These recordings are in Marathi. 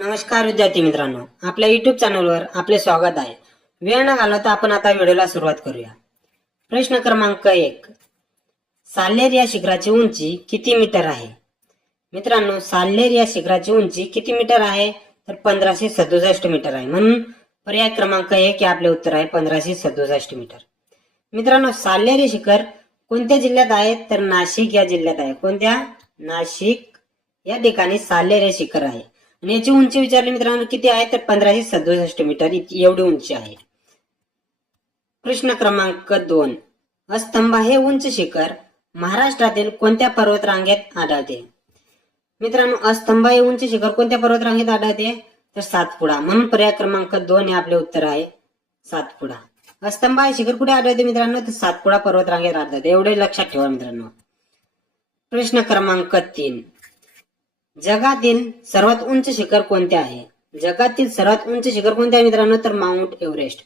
नमस्कार विद्यार्थी मित्रांनो, आपल्या युट्यूब चॅनलवर आपले स्वागत आहे. वेळ न घालवता आपण आता व्हिडिओला सुरुवात करूया. प्रश्न क्रमांक 1. साल्हेर या शिखराची उंची किती मीटर आहे? मित्रांनो, साल्हेर या शिखराची उंची किती मीटर आहे? तर 1567 मीटर आहे. म्हणून पर्याय क्रमांक 1 हे आपले उत्तर आहे, 1567 मीटर. मित्रांनो, साल्हेर हे शिखर कोणत्या जिल्ह्यात आहे? तर नाशिक या जिल्ह्यात आहे. कोणत्या? नाशिक या ठिकाणी साल्हेर हे शिखर आहे. आणि याची उंची विचारली मित्रांनो किती आहे? तर 1567 मीटर एवढी उंची आहे. प्रश्न क्रमांक 2. अस्तंभा हे उंच शिखर महाराष्ट्रातील कोणत्या पर्वत रांगेत आढळते? मित्रांनो, अस्तंभा हे उंच शिखर कोणत्या पर्वत रांगेत आढळते? तर सातपुडा. म्हणून पर्याय क्रमांक 2 हे आपले उत्तर आहे, सातपुडा. अस्तंभा हे शिखर कुठे आढळते मित्रांनो? तर सातपुडा पर्वत रांगेत आढळते. एवढे लक्षात ठेवा मित्रांनो. प्रश्न क्रमांक 3. जगातील सर्वात उंच शिखर कोणते आहे? जगातील सर्वात उंच शिखर कोणते आहे मित्रांनो? तर माउंट एव्हरेस्ट.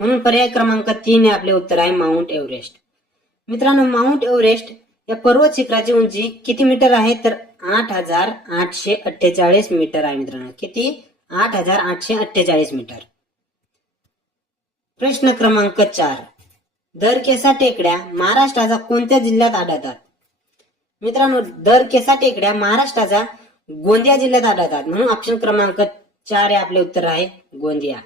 म्हणून पर्याय क्रमांक 3 हे आपले उत्तर आहे, माउंट एव्हरेस्ट. मित्रांनो, माउंट एव्हरेस्ट या पर्वत शिखराची उंची किती मीटर आहे? तर 8848 मीटर आहे मित्रांनो. किती? 8848 मीटर. प्रश्न क्रमांक 4. दरकेसा टेकड्या महाराष्ट्राच्या कोणत्या जिल्ह्यात आढळतात? मित्रांनो, दरकेसा टेकड्या महाराष्ट्राच्या गोंदिया जिल्ह्यात आढळतात. म्हणून ऑप्शन क्रमांक 4 हे आपले उत्तर आहे, गोंदिया.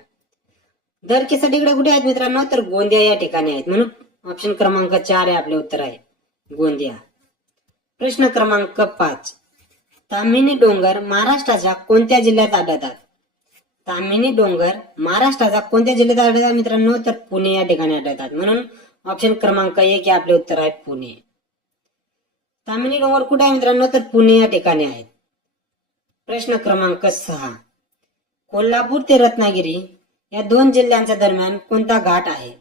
दरकेसा टेकड्या कुठे आहेत मित्रांनो? तर गोंदिया या ठिकाणी आहेत. म्हणून ऑप्शन क्रमांक 4 हे आपले उत्तर आहे, गोंदिया. प्रश्न क्रमांक 5. ताम्हिणी डोंगर महाराष्ट्राच्या कोणत्या जिल्ह्यात आढळतात? ताम्हिणी डोंगर महाराष्ट्राच्या कोणत्या जिल्ह्यात आढळतात मित्रांनो? तर पुणे या ठिकाणी आढळतात. म्हणून ऑप्शन क्रमांक 1 हे आपले उत्तर आहे, पुणे. ताम्हिणी डोंगर कुठे आहे मित्रांनो? तर पुणे या ठिकाणी आहेत. प्रश्न क्रमांक 6. कोल्हापूर ते रत्नागिरी या दोन जिल्ह्यांच्या दरम्यान कोणता घाट आहे?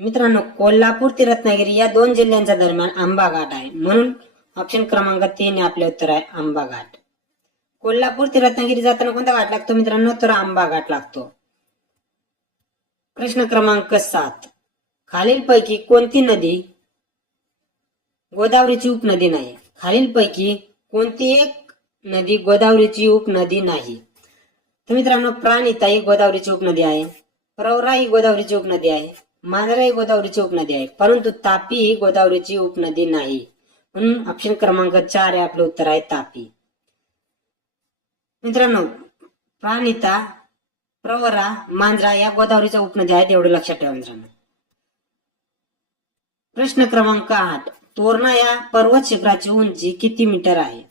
मित्रांनो, कोल्हापूर ते रत्नागिरी या दोन जिल्ह्यांच्या दरम्यान आंबा घाट आहे. म्हणून ऑप्शन क्रमांक 3 हे आपले उत्तर आहे, आंबा घाट. कोल्हापूर ते रत्नागिरी जाताना कोणता घाट लागतो मित्रांनो? तर आंबा घाट लागतो. प्रश्न क्रमांक 7. खालीलपैकी कोणती नदी गोदावरीची उपनदी नाही? खालीलपैकी कोणती एक नदी गोदावरीची उपनदी नाही? तर मित्रांनो, प्राणहिता ही गोदावरीची उपनदी आहे, प्रवरा ही गोदावरीची उपनदी आहे, मांजरा ही गोदावरीची उपनदी आहे, परंतु तापी ही गोदावरीची उपनदी नाही. म्हणून ऑप्शन क्रमांक 4 हे आपले उत्तर आहे, तापी. मित्रांनो, प्राणहिता, प्रवरा, मांजरा या गोदावरीच्या उपनदी आहेत, एवढे लक्षात ठेवा मित्रांनो. प्रश्न क्रमांक 8. तोरणा या पर्वत शिखराची उंची किती मीटर आहे?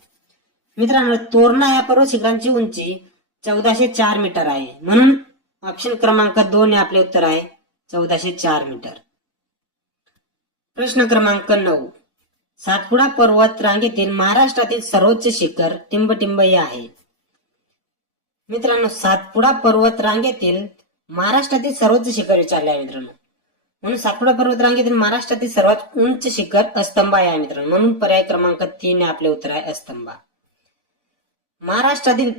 मित्रांनो, तोरणा या पर्वत शिखराची उंची 1404 मीटर आहे. म्हणून ऑप्शन क्रमांक 2 हे आपले उत्तर आहे, 1404 मीटर. प्रश्न क्रमांक 9. सातपुडा पर्वत रांगेतील महाराष्ट्रातील सर्वोच्च शिखर टिंबटिंब हे आहे. मित्रांनो, सातपुडा पर्वत रांगेतील महाराष्ट्रातील सर्वोच्च शिखर विचारले आहे मित्रांनो. म्हणून सातपुडा पर्वत रांगेतील महाराष्ट्रातील सर्वात उंच शिखर अस्तंभा आहे मित्रांनो. म्हणून पर्याय क्रमांक 3 हे आपले उत्तर आहे, अस्तंभा. महाराष्ट्रातील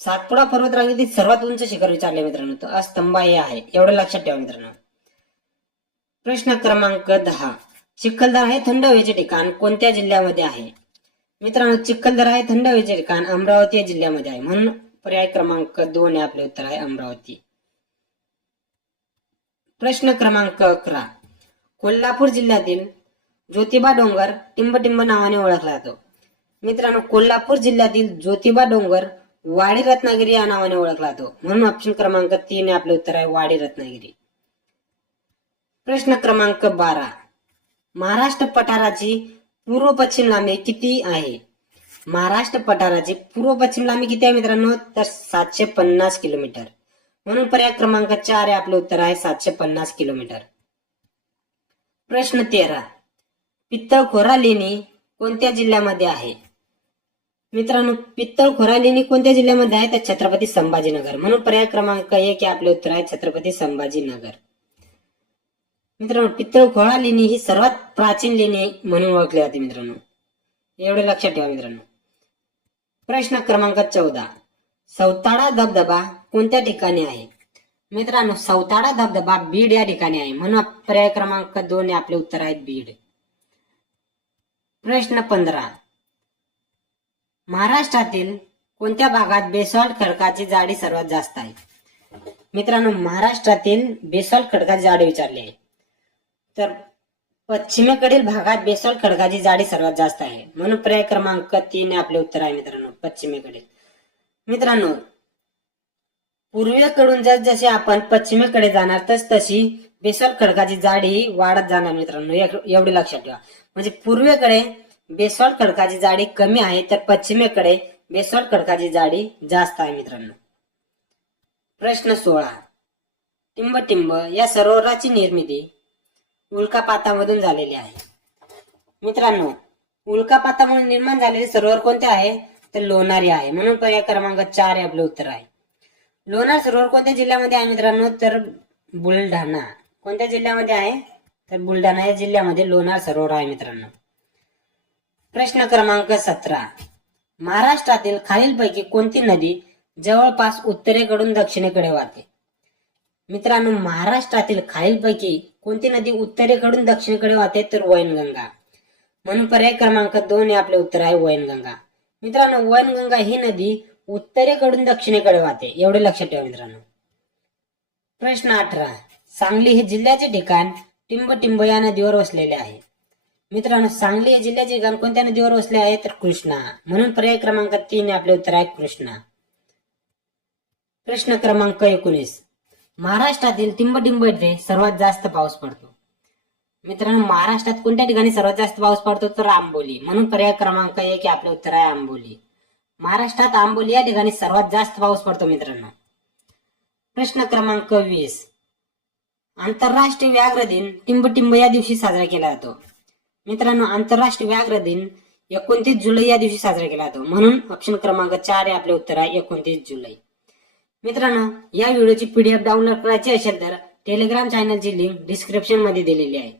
सातपुडा पर्वत रांगेतील सर्वात उंच शिखर विचारले मित्रांनो, तर अस्तंभा हे आहे, एवढं लक्षात ठेवा मित्रांनो. प्रश्न क्रमांक 10. चिखलदरा हे थंड हवेचे ठिकाण कोणत्या जिल्ह्यामध्ये आहे? मित्रांनो, चिखलदरा हे थंड हवेचे ठिकाण अमरावती या जिल्ह्यामध्ये आहे. म्हणून पर्याय क्रमांक 2 हे आपले उत्तर आहे, अमरावती. प्रश्न क्रमांक 11. कोल्हापूर जिल्ह्यातील ज्योतिबा डोंगर टिंबटिंब नावाने ओळखला जातो. मित्रांनो, कोल्हापूर जिल्ह्यातील ज्योतिबा डोंगर वाडी रत्नागिरी या नावाने ओळखला जातो. म्हणून ऑप्शन क्रमांक 3 हे आपले उत्तर आहे, वाडी रत्नागिरी. प्रश्न क्रमांक 12. महाराष्ट्र पठाराची पूर्व पश्चिम लांबी किती आहे? महाराष्ट्र पठाराची पूर्व पश्चिम लांबी किती आहे मित्रांनो? तर 750 किलोमीटर. म्हणून पर्याय क्रमांक 4 हे आपले उत्तर आहे, 750 किलोमीटर. प्रश्न 13. पित्तळखोरा लेणी कोणत्या जिल्ह्यामध्ये आहे? मित्रांनो, पित्तळखोरा लेणी कोणत्या जिल्ह्यामध्ये आहे? तर छत्रपती संभाजीनगर. म्हणून पर्याय क्रमांक 1 हे आपले उत्तर आहे, छत्रपती संभाजीनगर. मित्रांनो, पित्तळखोरा लेणी ही सर्वात प्राचीन लेणी म्हणून ओळखली जाते मित्रांनो, एवढे लक्षात ठेवा मित्रांनो. प्रश्न क्रमांक 14. सौताडा धबधबा कोणत्या ठिकाणी आहे? मित्रांनो, सौताडा धबधबा बीड या ठिकाणी आहे. म्हणून पर्याय क्रमांक 2 हे आपले उत्तर आहे, बीड. प्रश्न 15. महाराष्ट्रातील कोणत्या भागात बेसॉल्ट खडकाची जाडी सर्वात जास्त आहे? मित्रांनो, महाराष्ट्रातील बेसॉल्ट खडकाची जाडी विचारली आहे. तर पश्चिमेकडील भागात बेसॉल्ट खडकाची जाडी सर्वात जास्त आहे, म्हणून पर्याय क्रमांक 3 आपले उत्तर आहे मित्रांनो, पश्चिमेकडील. मित्रांनो, पूर्वेकडून जसे आपण पश्चिमेकडे जाणार तशी बेसॉल्ट खडकाची जाडी वाढत जाणार मित्रांनो, एवढे लक्षात ठेवा. म्हणजे पूर्वेकडे बेसॉल्ट खडकाची जाडी कमी आहे तर पश्चिमेकडे बेसॉल्ट खडकाची जाडी जास्त आहे मित्रांनो. प्रश्न 16. टिंबटिंब या सरोवराची निर्मिती उल्कापातामधून झालेली आहे. मित्रांनो, उल्कापातामुळे निर्माण झालेले सरोवर कोणते आहे? तर लोणारी आहे, म्हणून पर्याय क्रमांक 4 हे आपले उत्तर आहे. लोणार सरोवर कोणत्या जिल्ह्यामध्ये आहे मित्रांनो? तर बुलढाणा. कोणत्या जिल्ह्यामध्ये आहे? तर बुलढाणा या जिल्ह्यामध्ये लोणार सरोवर आहे मित्रांनो. प्रश्न क्रमांक 17. महाराष्ट्रातील खालीलपैकी कोणती नदी जवळपास उत्तरेकडून दक्षिणेकडे वाहते? मित्रांनो, महाराष्ट्रातील खालीलपैकी कोणती नदी उत्तरेकडून दक्षिणेकडे वाहते? तर वैनगंगा, म्हणून पर्याय क्रमांक 2 हे आपले उत्तर आहे, वैनगंगा. मित्रांनो, वैनगंगा ही नदी उत्तरेकडून दक्षिणेकडे वाहते, एवढे लक्षात ठेवा मित्रांनो. प्रश्न 18. सांगली हे जिल्ह्याचे ठिकाण टिंबटिंब या नदीवर वसलेले आहे. मित्रांनो, सांगली हे जिल्ह्याचे ठिकाण कोणत्या नदीवर वसले आहे? तर कृष्णा, म्हणून पर्याय क्रमांक 3 हे आपले उत्तर आहे, कृष्णा. प्रश्न क्रमांक 19. महाराष्ट्रातील टिंबटिंब येथे सर्वात जास्त पाऊस पडतो. मित्रांनो, महाराष्ट्रात कोणत्या ठिकाणी सर्वात जास्त पाऊस पडतो? तर आंबोली, म्हणून पर्याय क्रमांक 1 हे आपले उत्तर आहे, आंबोली. महाराष्ट्रात आंबोली या ठिकाणी सर्वात जास्त पाऊस पडतो मित्रांनो. प्रश्न क्रमांक 20. आंतरराष्ट्रीय व्याघ्र दिन टिंबटिंब या दिवशी साजरा केला जातो. मित्रांनो, आंतरराष्ट्रीय व्याघ्र दिन 29 जुलै या दिवशी साजरा केला जातो, म्हणून ऑप्शन क्रमांक 4 हे आपले उत्तर आहे, 29 जुलै. मित्रांनो, या व्हिडिओची पीडीएफ डाउनलोड करायची असेल तर टेलिग्राम चॅनलची लिंक डिस्क्रिप्शन मध्ये दिलेली आहे.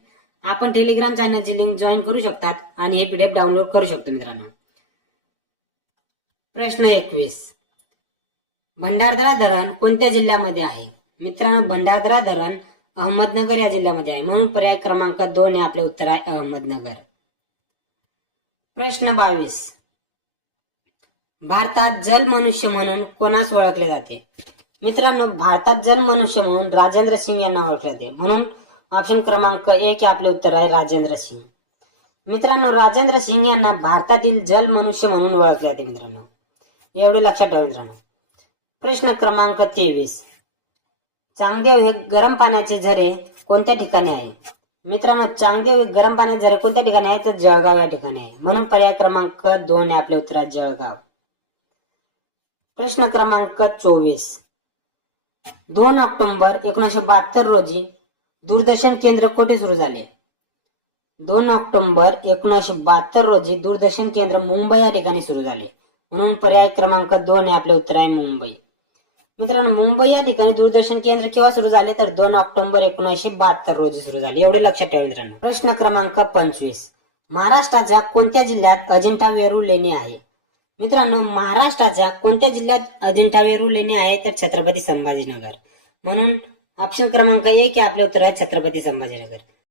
आपण टेलिग्राम चॅनलची लिंक जॉईन करू शकतात आणि हे पीडीएफ डाउनलोड करू शकतो मित्रांनो. प्रश्न 21. भंडारदरा धरण कोणत्या जिल्ह्यामध्ये आहे? मित्रांनो, भंडारदरा धरण अहमदनगर या जिल्ह्यामध्ये आहे, म्हणून पर्याय क्रमांक 2 हे आपले उत्तर आहे, अहमदनगर. प्रश्न 22. भारतात जल मनुष्य म्हणून कोणास ओळखले जाते? मित्रांनो, भारतात जल मनुष्य म्हणून राजेंद्र सिंग यांना ओळखले जाते, म्हणून ऑप्शन क्रमांक 1 हे आपले उत्तर आहे, राजेंद्र सिंग. मित्रांनो, राजेंद्र सिंग यांना भारतातील जल मनुष्य म्हणून ओळखले जाते मित्रांनो, एवढे लक्षात ठेवा मित्रांनो. प्रश्न क्रमांक 23. चांगदेव हे गरम पाण्याचे झरे कोणत्या ठिकाणी आहे? मित्रांनो, चांगदेव हे गरम पाण्याचे झरे कोणत्या ठिकाणी आहे? तर जळगाव या ठिकाणी आहे, म्हणून पर्याय क्रमांक 2 हे आपले उत्तर आहे, जळगाव. प्रश्न क्रमांक 24. 2 ऑक्टोबर 1972 रोजी दूरदर्शन केंद्र कोठे सुरू झाले? 2 ऑक्टोबर 1972 रोजी दूरदर्शन केंद्र मुंबई या ठिकाणी सुरू झाले, म्हणून पर्याय क्रमांक 2 हे आपले उत्तर आहे, मुंबई. मित्रांनो, मुंबई या ठिकाणी दूरदर्शन केंद्र केव्हा सुरू झाले? तर 2 ऑक्टोबर 1972 रोजी सुरू झाले, एवढे लक्षात ठेवा मित्रांनो. प्रश्न क्रमांक 25. महाराष्ट्राच्या कोणत्या जिल्ह्यात अजिंठा वेरूळ लेणी आहे? मित्रांनो, महाराष्ट्राच्या कोणत्या जिल्ह्यात अजिंठा वेरूळ लेणी आहे? तर छत्रपती संभाजीनगर, म्हणून ऑप्शन क्रमांक 1 हे आपले उत्तर आहे, छत्रपती संभाजीनगर.